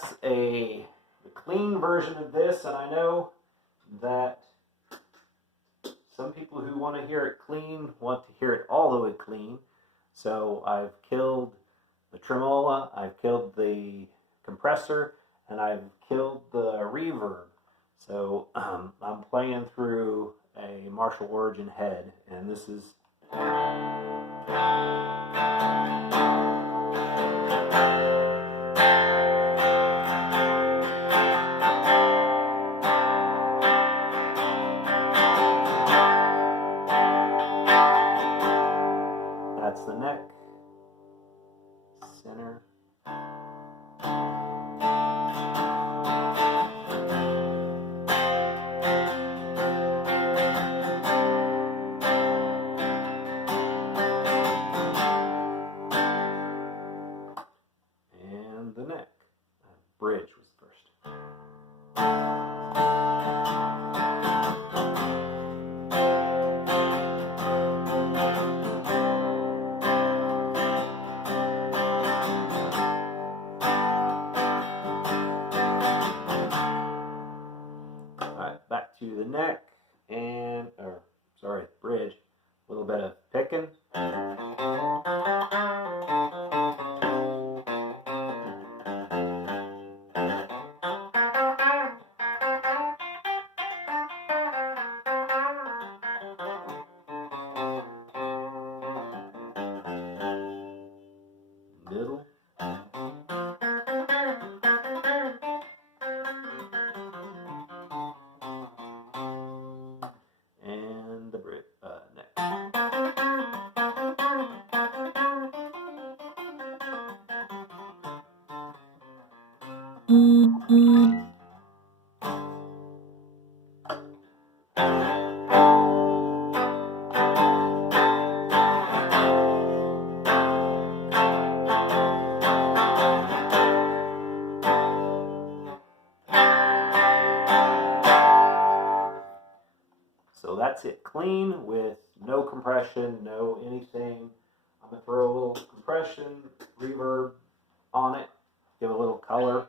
that's the clean version of this, and I know that some people who want to hear it clean want to hear it all the way clean. So I've killed the tremola, I've killed the compressor, and I've killed the reverb. So I'm playing through a Marshall Origin head, and this is that's the neck, center. And the neck. Bridge was first. Alright, back to the neck and, bridge. A little bit of picking. Middle. And the neck. So that's it, clean with no compression, no anything. I'm going to throw a little compression, reverb on it, give a little color.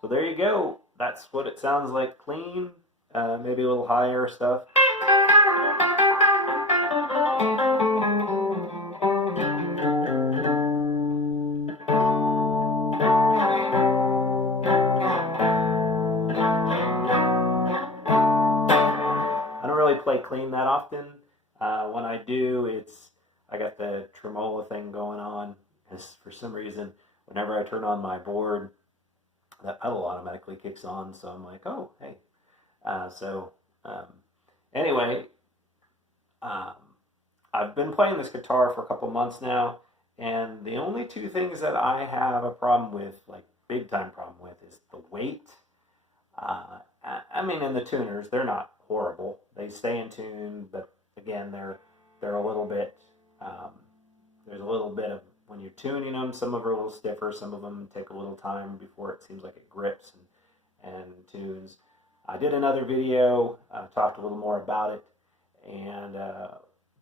So there you go. That's what it sounds like clean, maybe a little higher stuff. I don't really play clean that often. When I do, I got the tremola thing going on, because for some reason, whenever I turn on my board, that pedal automatically kicks on, so I'm like, oh, hey. Anyway, I've been playing this guitar for a couple months now, and the only two things that I have a problem with, like big time problem with, is the weight. I mean, in the tuners, they're not horrible. They stay in tune, but again, they're a little bit, there's a little bit of, when you're tuning them, some of them are a little stiffer, some of them take a little time before it seems like it grips and tunes. I did another video, talked a little more about it, and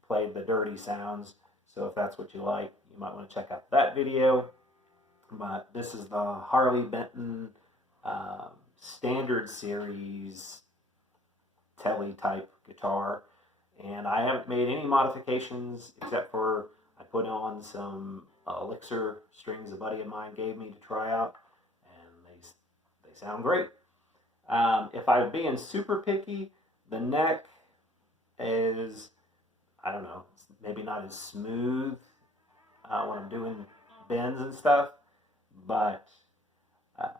played the dirty sounds. So if that's what you like, you might want to check out that video. But this is the Harley Benton Standard Series Tele type guitar. And I haven't made any modifications except for I put on some Elixir strings a buddy of mine gave me to try out, and they sound great. If I'm being super picky, the neck is, I don't know, maybe not as smooth when I'm doing bends and stuff, but I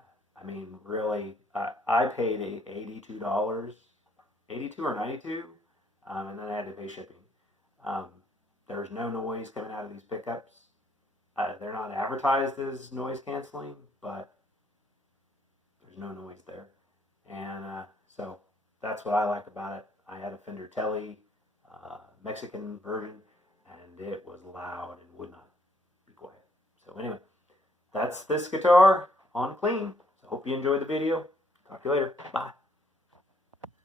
mean, really, I paid $82 or $92 and then I had to pay shipping. There's no noise coming out of these pickups. They're not advertised as noise canceling, but there's no noise there. And so that's what I like about it. I had a Fender Tele Mexican version, and it was loud and would not be quiet. So anyway, that's this guitar on clean. So hope you enjoyed the video. Talk to you later. Bye.